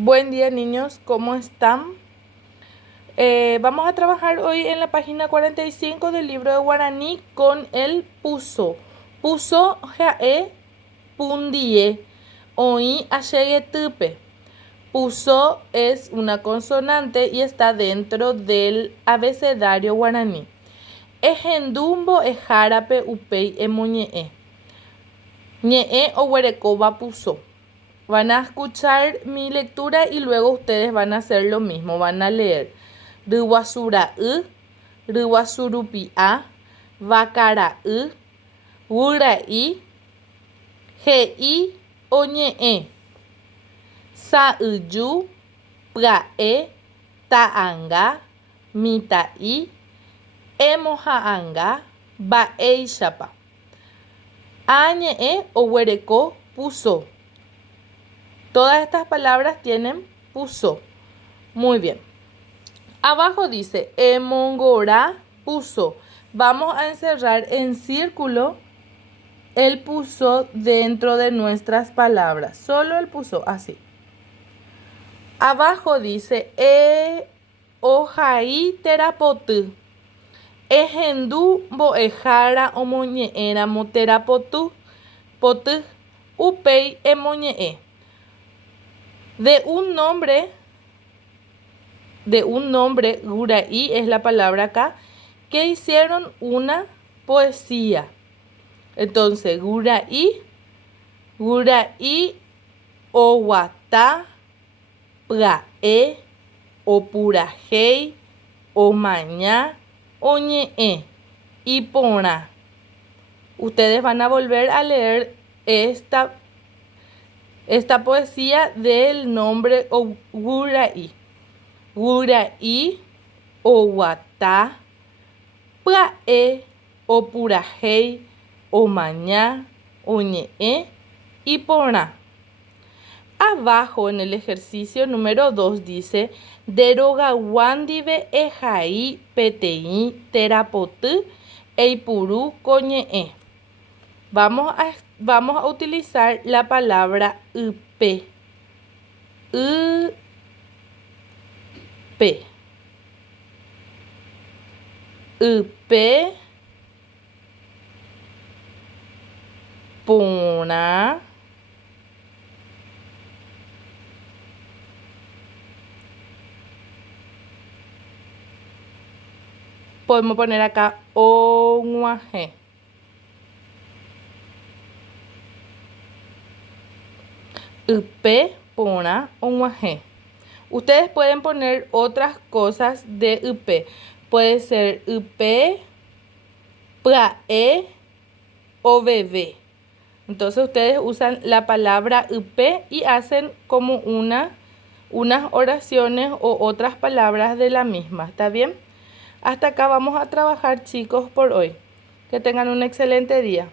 Buen día, niños, ¿cómo están? Vamos a trabajar hoy en la página 45 del libro de guaraní con el puso. Puso jae pundie oí tupe. Puso es una consonante y está dentro del abecedario guaraní. Ejendumbo ejarape upei emoñe'e. Ñe'e o huerecoba puso. Van a escuchar mi lectura y luego ustedes van a hacer lo mismo. Van a leer Ruwasura Ruwasurupi Vakara Wurai, Gei Oñe'e, Sa'yu, Prae, Ta'anga, Mitai, Emoha'anga, Ba'éichapa. Añe'e o huereco puso. Todas estas palabras tienen puso. Muy bien. Abajo dice emongora puso. Vamos a encerrar en círculo el puso dentro de nuestras palabras. Solo el puso, así. Abajo dice ojai terapotu. Ejendu boejara omoñeera moterapotu. Potu upei emoñee. De un nombre, Gurai es la palabra acá, que hicieron una poesía. Entonces, Gurai Owata, Prae, Opurajei, Omaña, Oñe'e y Porá. Ustedes van a volver a leer esta poesía del nombre Gurai. Gurai, Owata, Prae, Opurajei, Omaña, Oñe'e y Porá. Abajo en el ejercicio número 2 dice Deroga wandive ejai petei terapotu eipuru coñe'e. Vamos a utilizar la palabra upe. Upe. Upe. Puna. Podemos poner acá onguaje. Upe, pona, onguaje. Ustedes pueden poner otras cosas de upe. Puede ser upe, prae o bebé. Entonces ustedes usan la palabra upe y hacen como unas oraciones o otras palabras de la misma. ¿Está bien? Hasta acá vamos a trabajar, chicos, por hoy. Que tengan un excelente día.